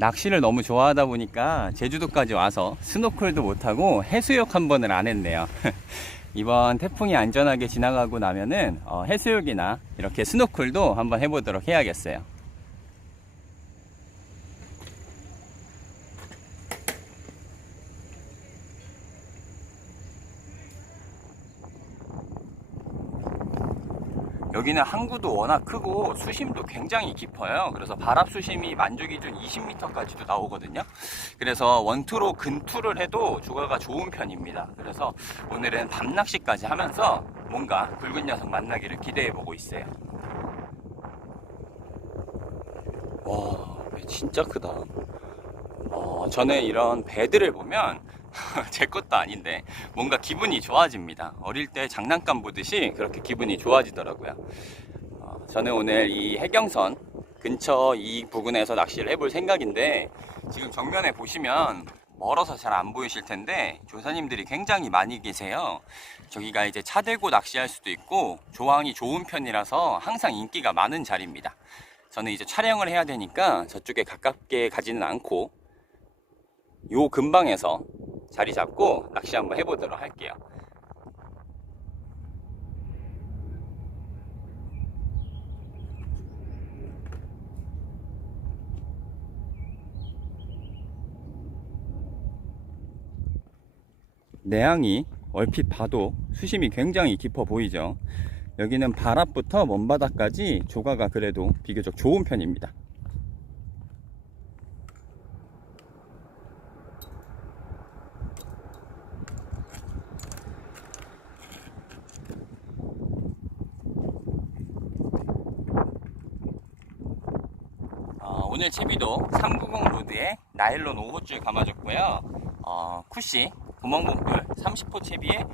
낚시를 너무 좋아하다 보니까 제주도까지 와서 스노클도 못하고 해수욕 한 번을 안 했네요. 이번 태풍이 안전하게 지나가고 나면은 해수욕이나 이렇게 스노클도 한번 해보도록 해야겠어요. 여기는 항구도 워낙 크고 수심도 굉장히 깊어요. 그래서 바랍 수심이 만조 기준 20m까지도 나오거든요. 그래서 원투로 근투를 해도 조과가 좋은 편입니다. 그래서 오늘은 밤낚시까지 하면서 뭔가 굵은 녀석 만나기를 기대해 보고 있어요. 와, 배 진짜 크다. 저는 이런 배들을 보면 제 것도 아닌데 뭔가 기분이 좋아집니다. 어릴 때 장난감 보듯이 그렇게 기분이 좋아지더라고요. 저는 오늘 이 해경선 근처 이 부근에서 낚시를 해볼 생각인데, 지금 정면에 보시면 멀어서 잘 안 보이실 텐데 조사님들이 굉장히 많이 계세요. 저기가 이제 차 대고 낚시할 수도 있고 조항이 좋은 편이라서 항상 인기가 많은 자리입니다. 저는 이제 촬영을 해야 되니까 저쪽에 가깝게 가지는 않고 요 근방에서 자리 잡고 낚시 한번 해보도록 할게요. 내항이 얼핏 봐도 수심이 굉장히 깊어 보이죠. 여기는 바랍부터 먼바다까지 조과가 그래도 비교적 좋은 편입니다. 오늘 채비도 390 로드에 나일론 5호줄 감아줬고요. 쿠시 구멍봉돌 30호 채비에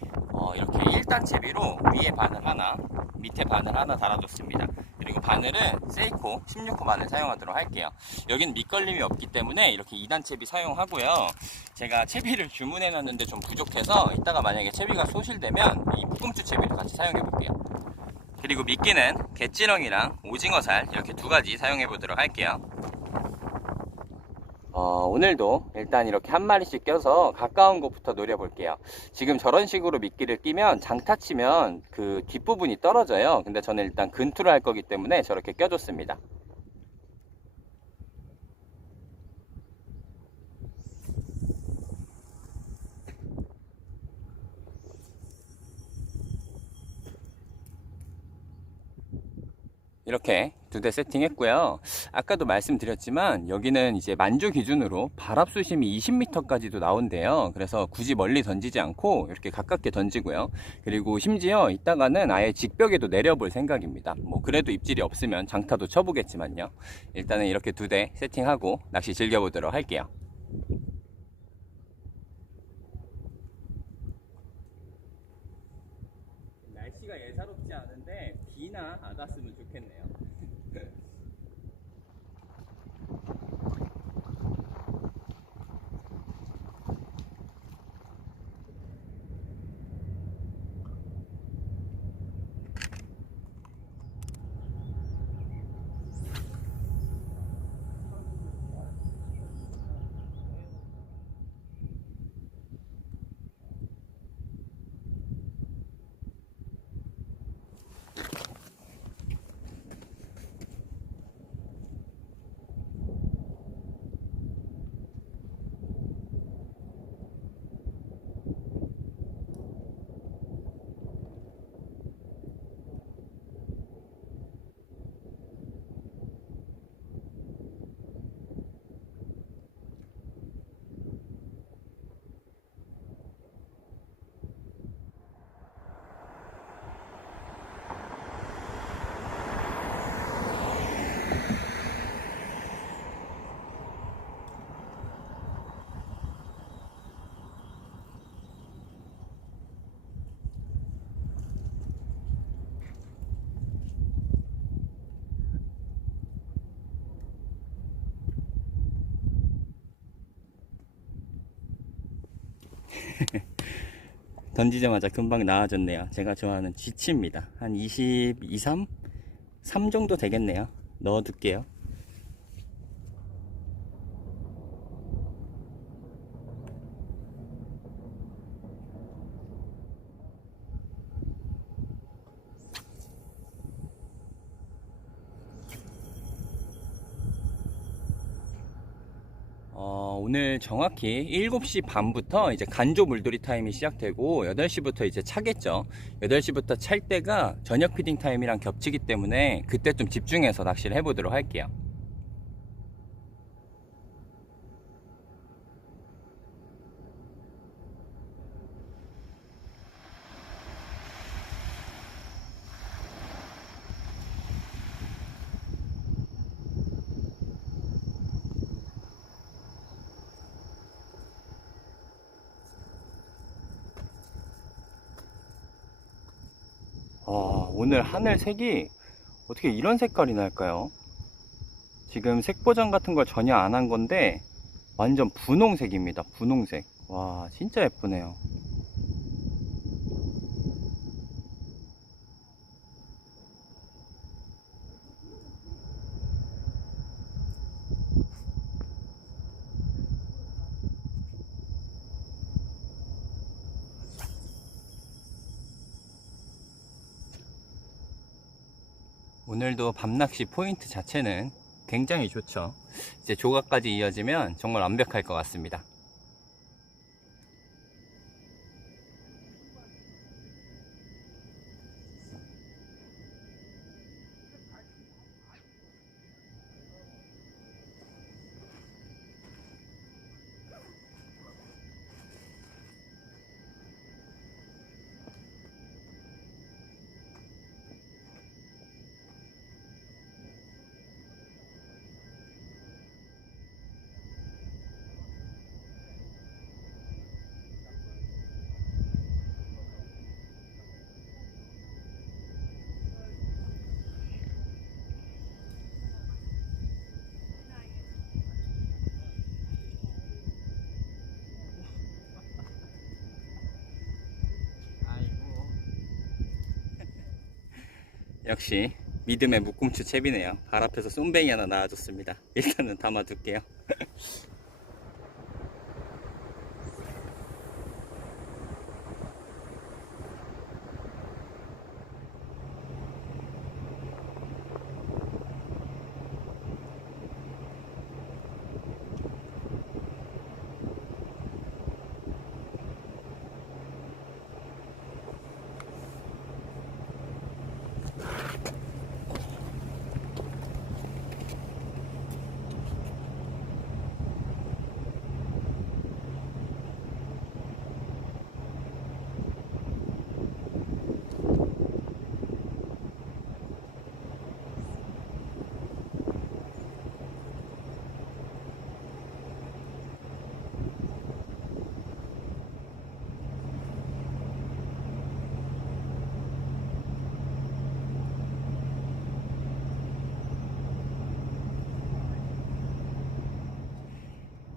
이렇게 1단 채비로 위에 바늘 하나, 밑에 바늘 하나 달아줬습니다. 그리고 바늘은 세이코 16호 바늘 사용하도록 할게요. 여기는 밑걸림이 없기 때문에 이렇게 2단 채비 사용하고요. 제가 채비를 주문해놨는데 좀 부족해서 이따가 만약에 채비가 소실되면 이 묶음줄 채비도 같이 사용해볼게요. 그리고 미끼는 갯지렁이랑 오징어살 이렇게 두 가지 사용해보도록 할게요. 오늘도 일단 이렇게 한 마리씩 껴서 가까운 곳부터 노려볼게요. 지금 저런 식으로 미끼를 끼면 장타 치면 그 뒷부분이 떨어져요. 근데 저는 일단 근투를 할 거기 때문에 저렇게 껴줬습니다. 이렇게 두 대 세팅했고요. 아까도 말씀드렸지만 여기는 이제 만조 기준으로 바랍 수심이 20m까지도 나온대요. 그래서 굳이 멀리 던지지 않고 이렇게 가깝게 던지고요. 그리고 심지어 이따가는 아예 직벽에도 내려볼 생각입니다. 뭐 그래도 입질이 없으면 장타도 쳐보겠지만요. 일단은 이렇게 두 대 세팅하고 낚시 즐겨보도록 할게요. 날씨가 예사롭지 않은데 비나 안 왔으면 좋겠네요. 던지자마자 금방 나와졌네요. 제가 좋아하는 쥐치입니다. 한 22, 3 정도 되겠네요. 넣어둘게요. 오늘 정확히 7시 반부터 이제 간조 물놀이 타임이 시작되고 8시부터 이제 차겠죠. 8시부터 찰 때가 저녁 피딩 타임이랑 겹치기 때문에 그때 좀 집중해서 낚시를 해보도록 할게요. 오늘 하늘 색이 어떻게 이런 색깔이 날까요? 지금 색보정 같은 걸 전혀 안 한 건데 완전 분홍색입니다. 분홍색. 와, 진짜 예쁘네요. 오늘도 밤낚시 포인트 자체는 굉장히 좋죠. 이제 조각까지 이어지면 정말 완벽할 것 같습니다. 역시 믿음의 묶음추 채비네요. 발 앞에서 쏨뱅이 하나 나와줬습니다. 일단은 담아둘게요.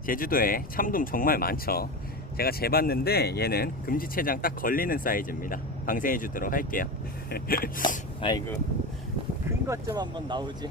제주도에 참돔 정말 많죠. 제가 재봤는데 얘는 금지체장 딱 걸리는 사이즈입니다. 방생해 주도록 할게요. 아이고, 큰 것 좀 한번 나오지.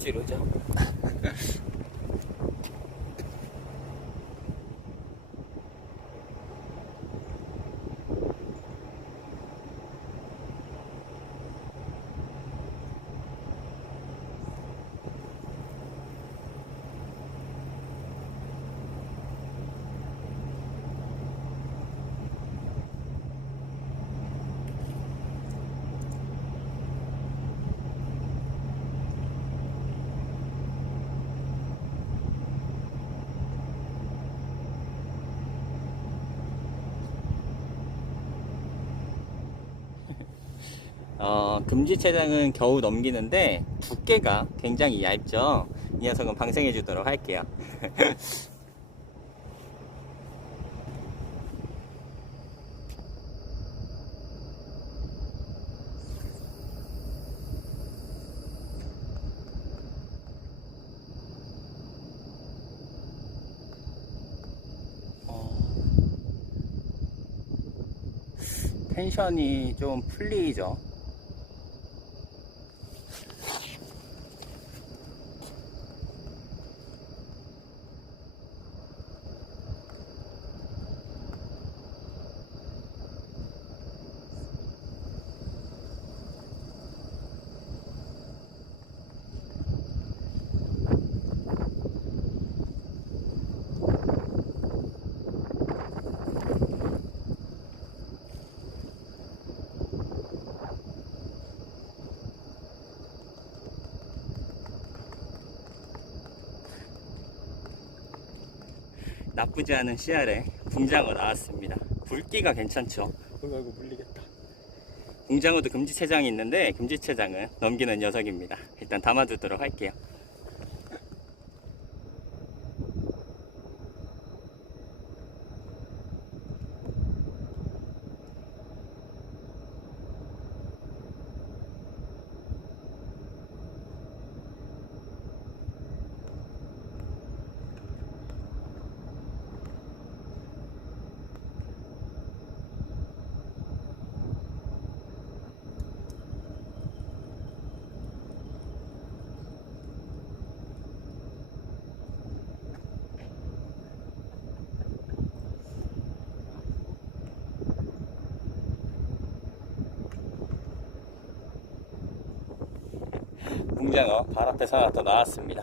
찌르죠. 금지체장은 겨우 넘기는데 두께가 굉장히 얇죠. 이 녀석은 방생해 주도록 할게요. 텐션이 좀 풀리죠. 나쁘지 않은 씨알에 붕장어 나왔습니다. 굵기가 괜찮죠. 아이고 물리겠다. 붕장어도 금지체장이 있는데 금지체장은 넘기는 녀석입니다. 일단 담아두도록 할게요. 붕장어 발 앞에서 하나 더 나왔습니다.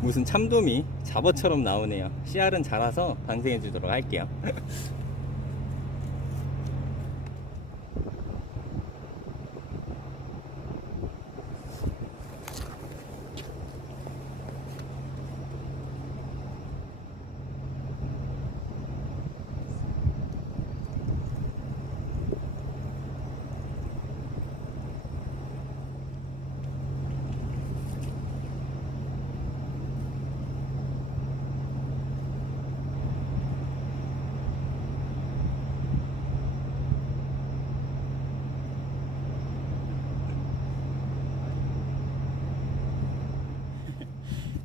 무슨 참돔이 잡어처럼 나오네요. 씨알은 자라서 방생해 주도록 할게요.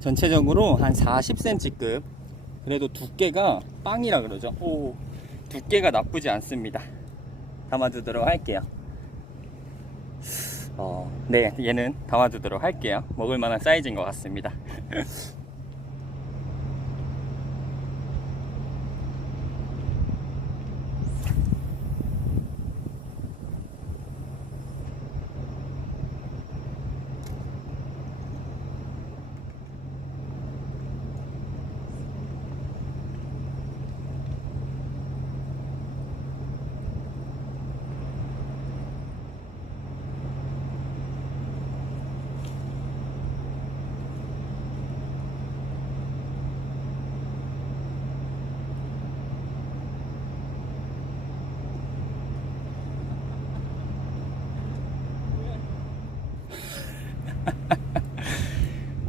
전체적으로 한 40cm급, 그래도 두께가 빵이라 그러죠. 오, 두께가 나쁘지 않습니다. 담아두도록 할게요. 네, 얘는 담아두도록 할게요. 먹을만한 사이즈인 것 같습니다.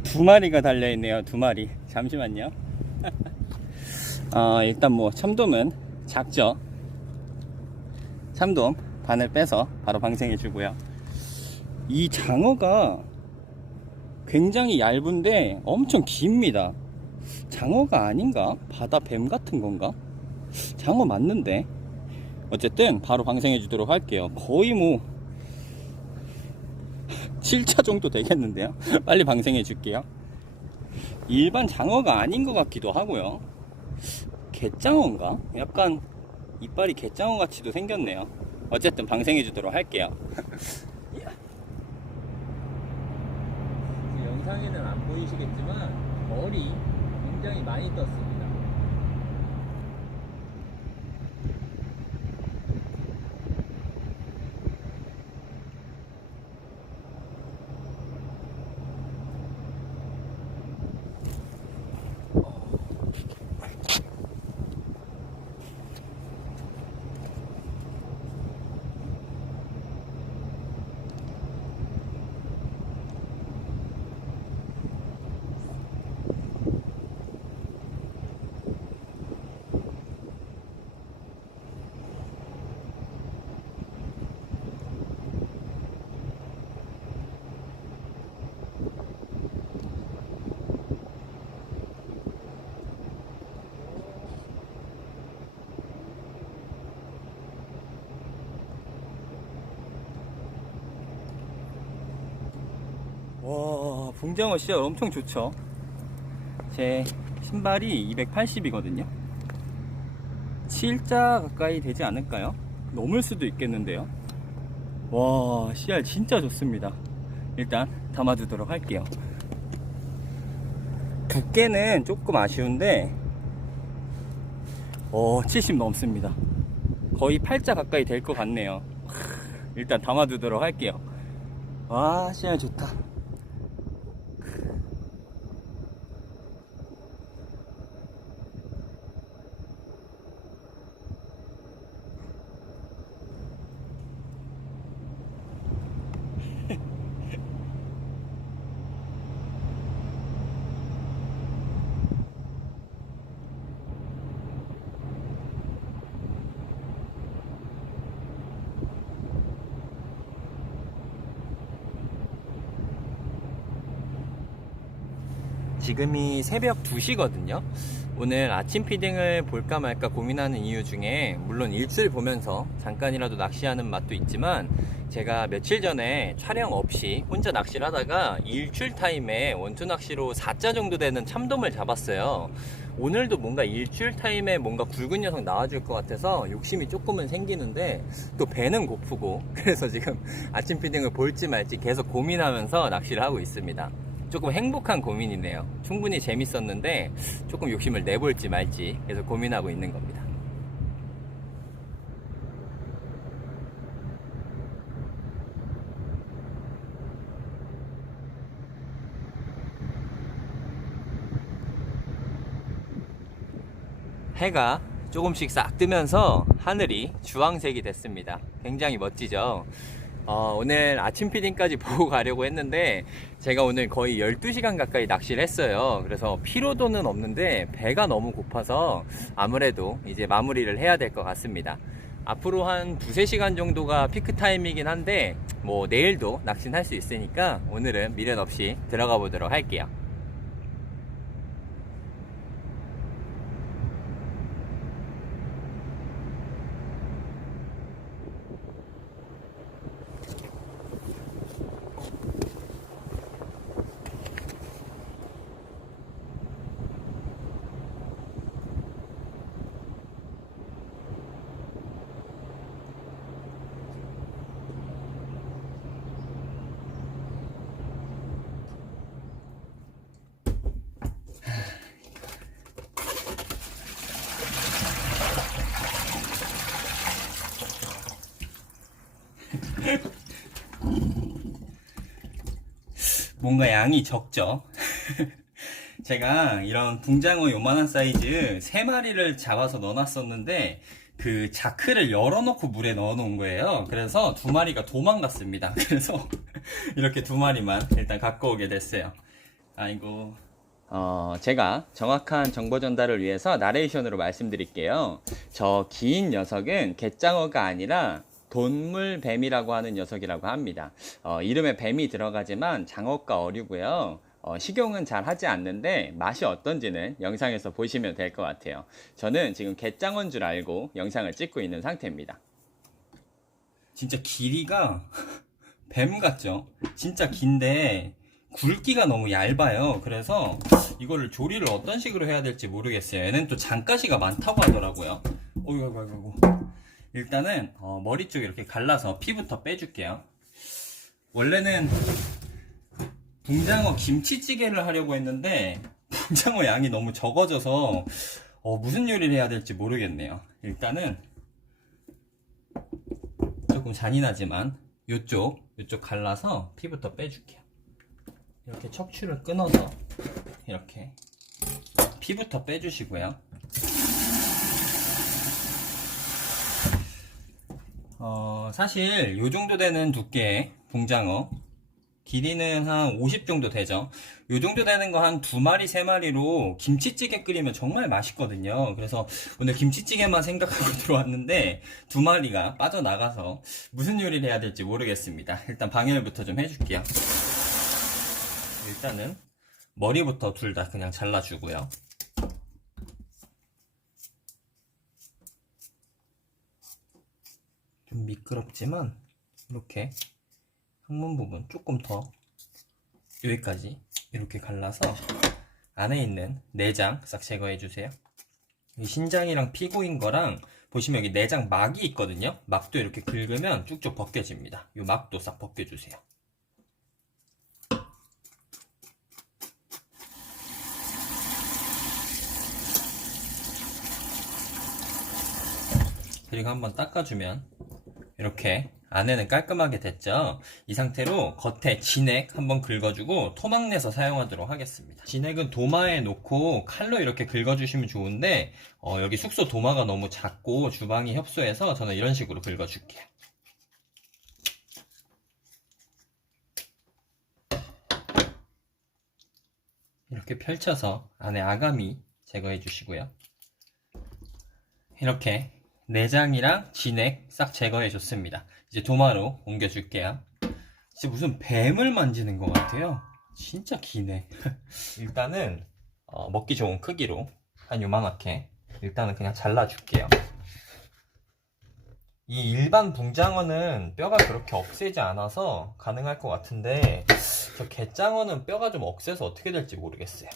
두 마리가 달려있네요. 두 마리. 잠시만요. 일단 뭐 참돔은 작죠. 참돔 바늘 빼서 바로 방생해 주고요. 이 장어가 굉장히 얇은데 엄청 깁니다. 장어가 아닌가? 바다 뱀 같은 건가? 장어 맞는데. 어쨌든 바로 방생해 주도록 할게요. 거의 뭐 7차 정도 되겠는데요. 빨리 방생해 줄게요. 일반 장어가 아닌 것 같기도 하고요. 갯장어인가? 약간 이빨이 갯장어 같이도 생겼네요. 어쨌든 방생해 주도록 할게요. 영상에는 안 보이시겠지만 벌이 굉장히 많이 떴습니다. 와, 붕장어 씨알 엄청 좋죠. 제 신발이 280이거든요 7자 가까이 되지 않을까요? 넘을 수도 있겠는데요. 와, 씨알 진짜 좋습니다. 일단 담아두도록 할게요. 두께는 조금 아쉬운데 70 넘습니다. 거의 8자 가까이 될 것 같네요. 일단 담아두도록 할게요. 와, 씨알 좋다. 지금이 새벽 2시거든요. 오늘 아침 피딩을 볼까 말까 고민하는 이유 중에 물론 일출 보면서 잠깐이라도 낚시하는 맛도 있지만 제가 며칠 전에 촬영 없이 혼자 낚시를 하다가 일출 타임에 원투 낚시로 4자 정도 되는 참돔을 잡았어요. 오늘도 뭔가 일출 타임에 뭔가 굵은 녀석 나와줄 것 같아서 욕심이 조금은 생기는데 또 배는 고프고 그래서 지금 아침 피딩을 볼지 말지 계속 고민하면서 낚시를 하고 있습니다. 조금 행복한 고민이네요. 충분히 재밌었는데 조금 욕심을 내볼지 말지 계속 고민하고 있는 겁니다. 해가 조금씩 싹 뜨면서 하늘이 주황색이 됐습니다. 굉장히 멋지죠. 오늘 아침 피딩까지 보고 가려고 했는데 제가 오늘 거의 12시간 가까이 낚시를 했어요. 그래서 피로도는 없는데 배가 너무 고파서 아무래도 이제 마무리를 해야 될 것 같습니다. 앞으로 한 2~3시간 정도가 피크 타임이긴 한데 뭐 내일도 낚시는 할 수 있으니까 오늘은 미련 없이 들어가 보도록 할게요. 뭔가 양이 적죠. 제가 이런 붕장어 요만한 사이즈 3마리를 잡아서 넣어놨었는데 그 자크를 열어놓고 물에 넣어놓은 거예요. 그래서 2마리가 도망갔습니다. 그래서 이렇게 2마리만 일단 갖고 오게 됐어요. 아이고. 제가 정확한 정보 전달을 위해서 나레이션으로 말씀드릴게요. 저 긴 녀석은 갯장어가 아니라 돈물뱀이라고 하는 녀석이라고 합니다. 이름에 뱀이 들어가지만 장어과 어류고요. 식용은 잘 하지 않는데 맛이 어떤지는 영상에서 보시면 될 것 같아요. 저는 지금 갯장어인 줄 알고 영상을 찍고 있는 상태입니다. 진짜 길이가 뱀 같죠? 진짜 긴데 굵기가 너무 얇아요. 그래서 이거를 조리를 어떤 식으로 해야 될지 모르겠어요. 얘는 또 장가시가 많다고 하더라고요. 어이구. 일단은 머리 쪽에 이렇게 갈라서 피부터 빼줄게요. 원래는 붕장어 김치찌개를 하려고 했는데 붕장어 양이 너무 적어져서 무슨 요리를 해야 될지 모르겠네요. 일단은 조금 잔인하지만 요쪽 갈라서 피부터 빼줄게요. 이렇게 척추를 끊어서 이렇게 피부터 빼주시고요. 사실 요 정도 되는 두께의 붕장어, 길이는 한 50 정도 되죠. 요 정도 되는 거 한 2마리, 3마리로 김치찌개 끓이면 정말 맛있거든요. 그래서 오늘 김치찌개만 생각하고 들어왔는데 2마리가 빠져나가서 무슨 요리를 해야 될지 모르겠습니다. 일단 방열부터 좀 해줄게요. 일단은 머리부터 둘 다 그냥 잘라주고요. 좀 미끄럽지만 이렇게 항문 부분 조금 더 여기까지 이렇게 갈라서 안에 있는 내장 싹 제거해 주세요. 이 신장이랑 피고인 거랑 보시면 여기 내장 막이 있거든요. 막도 이렇게 긁으면 쭉쭉 벗겨집니다. 이 막도 싹 벗겨주세요. 그리고 한번 닦아주면 이렇게 안에는 깔끔하게 됐죠. 이 상태로 겉에 진액 한번 긁어주고 토막 내서 사용하도록 하겠습니다. 진액은 도마에 놓고 칼로 이렇게 긁어주시면 좋은데 여기 숙소 도마가 너무 작고 주방이 협소해서 저는 이런 식으로 긁어줄게요. 이렇게 펼쳐서 안에 아가미 제거해 주시고요. 이렇게 내장이랑 진액 싹 제거해 줬습니다. 이제 도마로 옮겨 줄게요. 진짜 무슨 뱀을 만지는 것 같아요. 진짜 기네. 일단은 먹기 좋은 크기로 한 요만하게 일단은 그냥 잘라 줄게요. 이 일반 붕장어는 뼈가 그렇게 억세지 않아서 가능할 것 같은데 저 갯장어는 뼈가 좀 억세서 어떻게 될지 모르겠어요.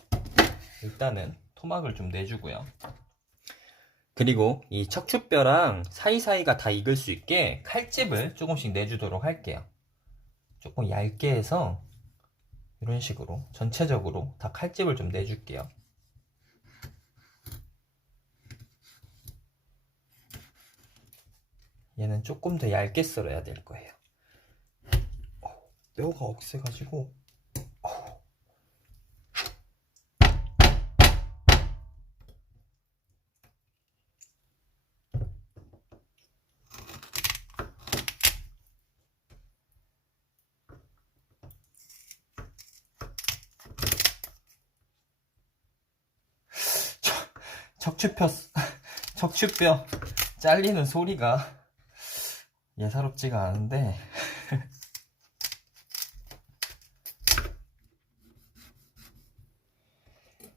일단은 토막을 좀 내주고요. 그리고 이 척추뼈랑 사이사이가 다 익을 수 있게 칼집을 조금씩 내주도록 할게요. 조금 얇게 해서 이런 식으로 전체적으로 다 칼집을 좀 내줄게요. 얘는 조금 더 얇게 썰어야 될 거예요. 뼈가 억세가지고 척추뼈 잘리는 소리가 예사롭지가 않은데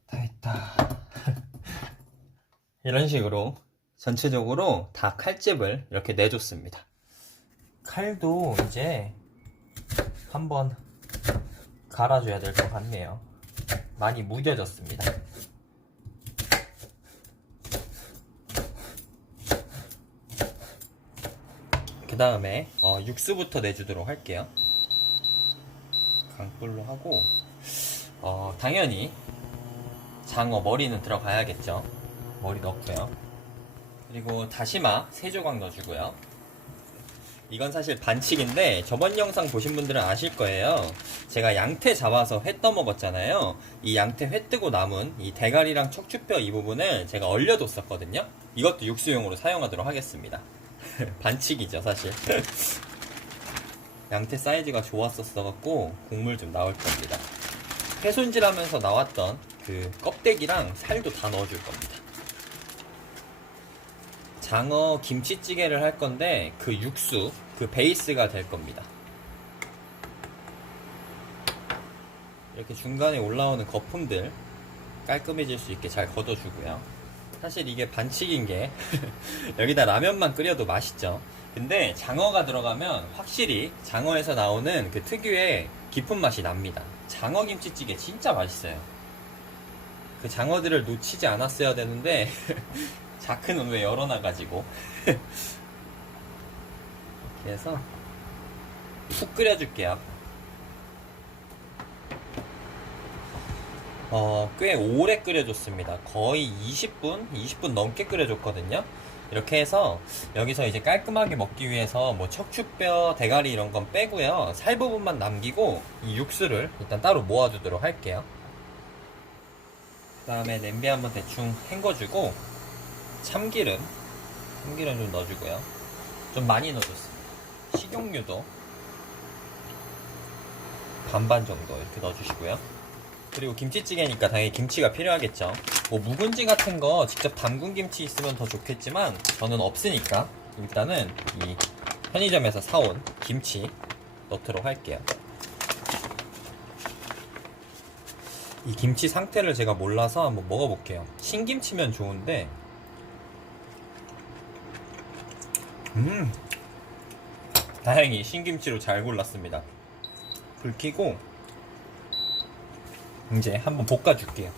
다 했다. 이런 식으로 전체적으로 다 칼집을 이렇게 내줬습니다. 칼도 이제 한번 갈아줘야 될 것 같네요. 많이 무뎌졌습니다. 그 다음에 육수부터 내주도록 할게요. 강불로 하고 당연히 장어 머리는 들어가야겠죠. 머리 넣고요. 그리고 다시마 3조각 넣어주고요. 이건 사실 반칙인데 저번 영상 보신 분들은 아실 거예요. 제가 양태 잡아서 회 떠먹었잖아요. 이 양태 회 뜨고 남은 이 대가리랑 척추뼈 이 부분을 제가 얼려뒀었거든요. 이것도 육수용으로 사용하도록 하겠습니다. 반칙이죠 사실. 양태 사이즈가 좋았었어갖고 국물 좀 나올 겁니다. 회 손질하면서 나왔던 그 껍데기랑 살도 다 넣어줄 겁니다. 장어 김치찌개를 할 건데 그 육수, 그 베이스가 될 겁니다. 이렇게 중간에 올라오는 거품들 깔끔해질 수 있게 잘 걷어주고요. 사실 이게 반칙인 게 여기다 라면만 끓여도 맛있죠. 근데 장어가 들어가면 확실히 장어에서 나오는 그 특유의 깊은 맛이 납니다. 장어 김치찌개 진짜 맛있어요. 그 장어들을 놓치지 않았어야 되는데 자크는 왜 열어놔가지고 이렇게 해서 푹 끓여줄게요. 꽤 오래 끓여줬습니다. 거의 20분 넘게 끓여줬거든요. 이렇게 해서 여기서 이제 깔끔하게 먹기 위해서 뭐 척추뼈, 대가리 이런 건 빼고요. 살 부분만 남기고 이 육수를 일단 따로 모아두도록 할게요. 그 다음에 냄비 한번 대충 헹궈주고 참기름 좀 넣어주고요. 좀 많이 넣어줬습니다. 식용유도 반반 정도 이렇게 넣어주시고요. 그리고 김치찌개니까 당연히 김치가 필요하겠죠. 뭐 묵은지 같은 거 직접 담근 김치 있으면 더 좋겠지만 저는 없으니까 일단은 이 편의점에서 사온 김치 넣도록 할게요. 이 김치 상태를 제가 몰라서 한번 먹어볼게요. 신김치면 좋은데 다행히 신김치로 잘 골랐습니다. 불 켜고 이제 한번 볶아줄게요.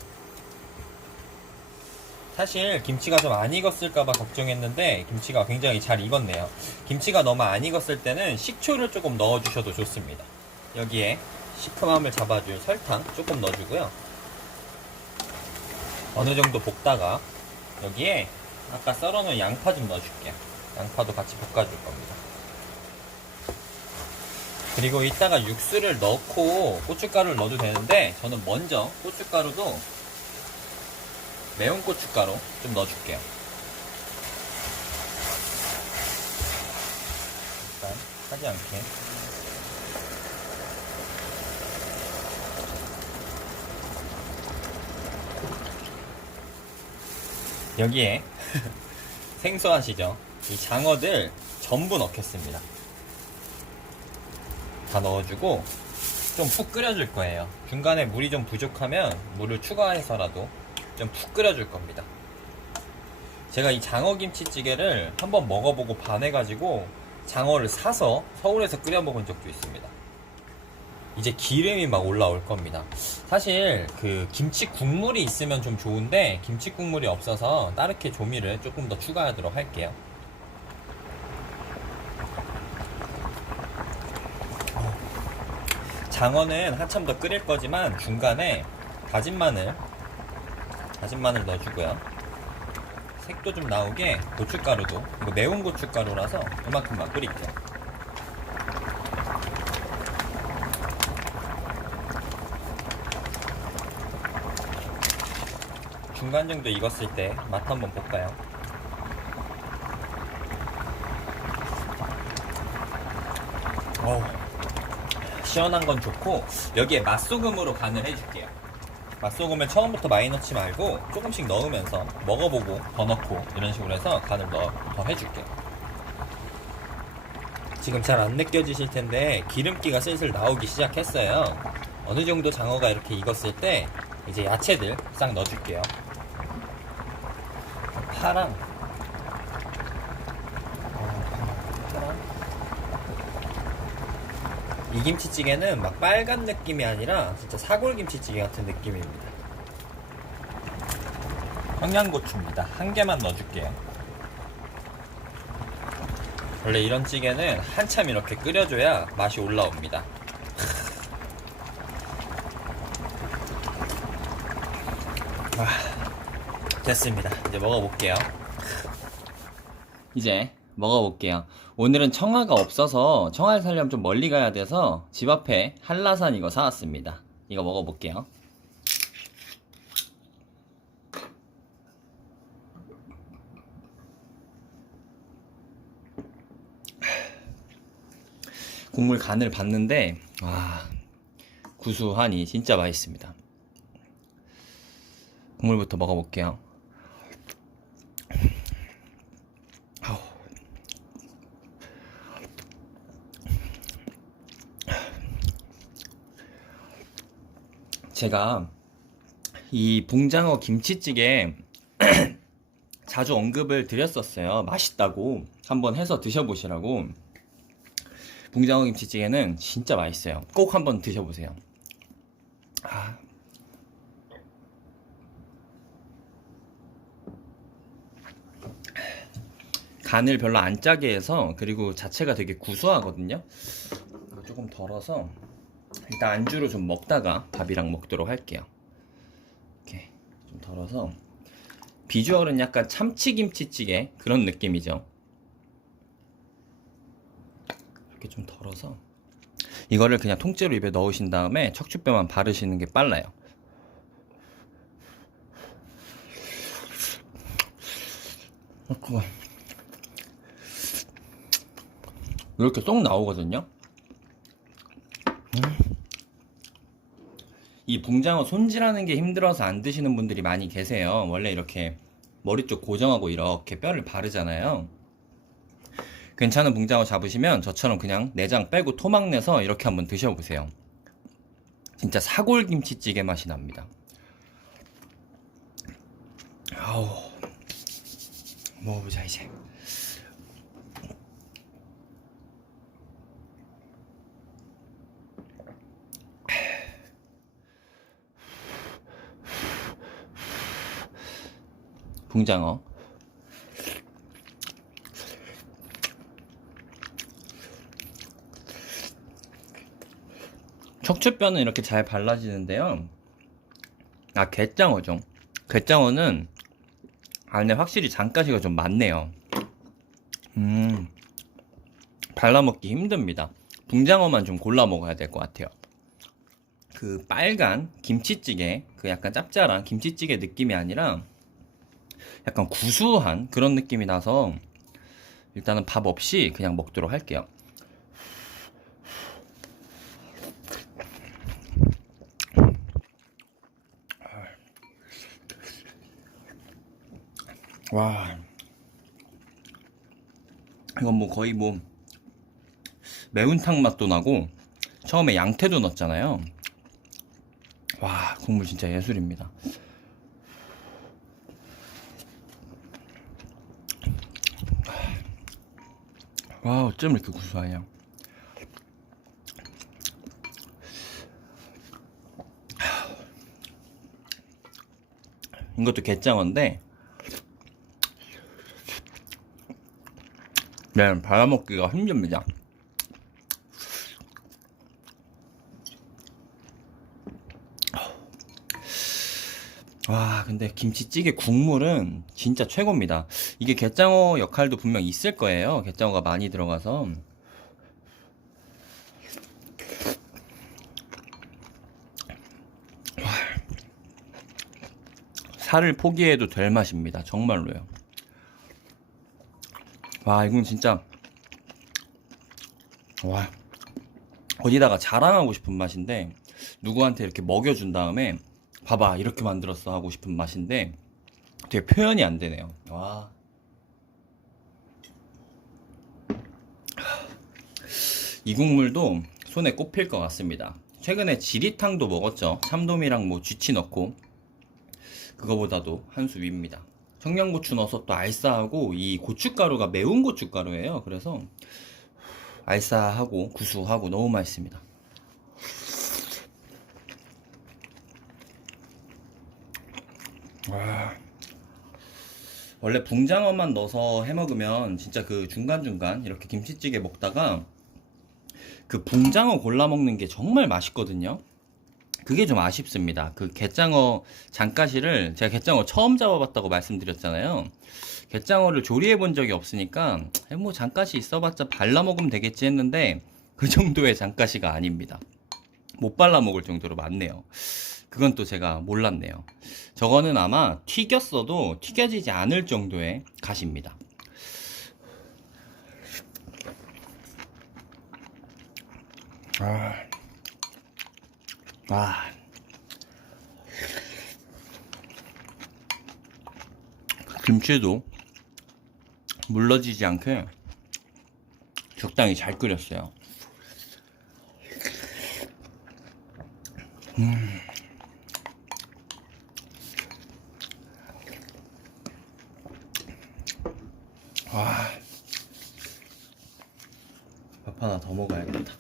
사실 김치가 좀 안 익었을까봐 걱정했는데 김치가 굉장히 잘 익었네요. 김치가 너무 안 익었을 때는 식초를 조금 넣어주셔도 좋습니다. 여기에 시큼함을 잡아줄 설탕 조금 넣어주고요. 어느 정도 볶다가 여기에 아까 썰어놓은 양파 좀 넣어줄게요. 양파도 같이 볶아줄 겁니다. 그리고 이따가 육수를 넣고 고춧가루를 넣어도 되는데 저는 먼저 고춧가루도 매운 고춧가루 좀 넣어줄게요. 일단 하지 않게 여기에 생소하시죠? 이 장어들 전부 넣겠습니다. 다 넣어주고 좀 푹 끓여줄 거예요. 중간에 물이 좀 부족하면 물을 추가해서라도 좀 푹 끓여줄 겁니다. 제가 이 장어 김치찌개를 한번 먹어보고 반해가지고 장어를 사서 서울에서 끓여 먹은 적도 있습니다. 이제 기름이 막 올라올 겁니다. 사실 그 김치 국물이 있으면 좀 좋은데 김치 국물이 없어서 따르게 조미를 조금 더 추가하도록 할게요. 장어는 한참 더 끓일 거지만 중간에 다진 마늘 넣어주고요. 색도 좀 나오게 고춧가루도, 이거 매운 고춧가루라서 이만큼만 끓일게요. 중간 정도 익었을 때 맛 한번 볼까요? 시원한 건 좋고 여기에 맛소금으로 간을 해줄게요. 맛소금을 처음부터 많이 넣지 말고 조금씩 넣으면서 먹어보고 더 넣고 이런 식으로 해서 간을 더 해줄게요. 지금 잘 안 느껴지실 텐데 기름기가 슬슬 나오기 시작했어요. 어느 정도 장어가 이렇게 익었을 때 이제 야채들 싹 넣어줄게요. 파랑 이 김치찌개는 막 빨간 느낌이 아니라 진짜 사골김치찌개 같은 느낌입니다. 청양고추입니다. 한 개만 넣어줄게요. 원래 이런 찌개는 한참 이렇게 끓여줘야 맛이 올라옵니다. 됐습니다. 이제 먹어볼게요. 이제 먹어볼게요. 오늘은 청아가 없어서 청아를 사려면 좀 멀리 가야 돼서 집 앞에 한라산 이거 사왔습니다. 이거 먹어볼게요. 국물 간을 봤는데 구수하니 진짜 맛있습니다. 국물부터 먹어볼게요. 제가 이 붕장어 김치찌개 자주 언급을 드렸었어요. 맛있다고 한번 해서 드셔보시라고. 붕장어 김치찌개는 진짜 맛있어요. 꼭 한번 드셔보세요. 간을 별로 안 짜게 해서, 그리고 자체가 되게 구수하거든요. 조금 덜어서 일단 안주로 좀 먹다가 밥이랑 먹도록 할게요. 이렇게 좀 덜어서. 비주얼은 약간 참치김치찌개 그런 느낌이죠. 이렇게 좀 덜어서 이거를 그냥 통째로 입에 넣으신 다음에 척추뼈만 바르시는 게 빨라요. 이렇게 쏙 나오거든요. 이 붕장어 손질하는 게 힘들어서 안 드시는 분들이 많이 계세요. 원래 이렇게 머리 쪽 고정하고 이렇게 뼈를 바르잖아요. 괜찮은 붕장어 잡으시면 저처럼 그냥 내장 빼고 토막 내서 이렇게 한번 드셔보세요. 진짜 사골김치찌개 맛이 납니다. 아우, 먹어보자 이제. 붕장어. 척추뼈는 이렇게 잘 발라지는데요. 갯장어죠. 갯장어는 안에 확실히 장가시가 좀 많네요. 발라먹기 힘듭니다. 붕장어만 좀 골라 먹어야 될 것 같아요. 그 빨간 김치찌개, 그 약간 짭짤한 김치찌개 느낌이 아니라 약간 구수한 그런 느낌이 나서 일단은 밥 없이 그냥 먹도록 할게요. 와, 이건 뭐 거의 뭐 매운탕 맛도 나고 처음에 양태도 넣었잖아요. 와, 국물 진짜 예술입니다. 와, 어쩜 이렇게 구수해요. 이것도 갯장어인데 네, 발라먹기가 힘듭니다. 와, 근데 김치찌개 국물은 진짜 최고입니다. 이게 갯장어 역할도 분명 있을 거예요. 갯장어가 많이 들어가서. 살을 포기해도 될 맛입니다. 정말로요. 와, 이건 진짜, 와, 어디다가 자랑하고 싶은 맛인데, 누구한테 이렇게 먹여준 다음에 봐봐 이렇게 만들었어 하고 싶은 맛인데 되게 표현이 안 되네요. 와, 이 국물도 손에 꼽힐 것 같습니다. 최근에 지리탕도 먹었죠. 참돔이랑 뭐 쥐치 넣고. 그거보다도 한 수 위입니다. 청양고추 넣어서 또 알싸하고, 이 고춧가루가 매운 고춧가루예요. 그래서 알싸하고 구수하고 너무 맛있습니다. 와, 원래 붕장어만 넣어서 해먹으면 진짜 그 중간중간 이렇게 김치찌개 먹다가 그 붕장어 골라 먹는 게 정말 맛있거든요. 그게 좀 아쉽습니다. 그 갯장어 장가시를, 제가 갯장어 처음 잡아봤다고 말씀드렸잖아요. 갯장어를 조리해 본 적이 없으니까 뭐 장가시 있어봤자 발라 먹으면 되겠지 했는데 그 정도의 장가시가 아닙니다. 못 발라 먹을 정도로 많네요. 그건 또 제가 몰랐네요. 저거는 아마 튀겼어도 튀겨지지 않을 정도의 가시입니다. 김치도 물러지지 않게 적당히 잘 끓였어요. 와, 밥 하나 더 먹어야겠다.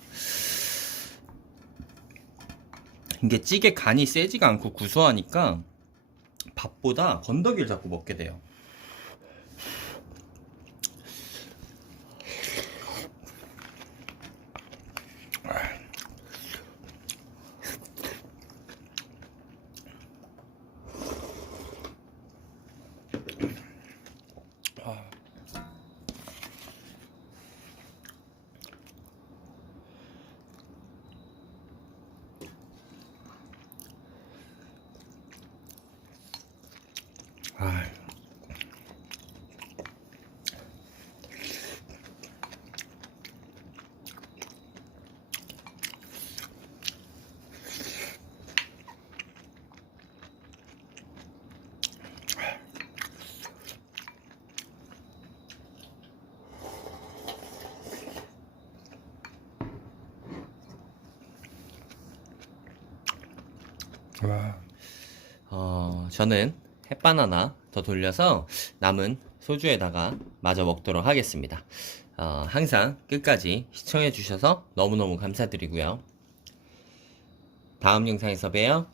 이게 찌개 간이 세지가 않고 구수하니까 밥보다 건더기를 자꾸 먹게 돼요. 아, 저는 햇반 하나 더 돌려서 남은 소주에다가 마저 먹도록 하겠습니다. 항상 끝까지 시청해주셔서 너무너무 감사드리고요. 다음 영상에서 봬요.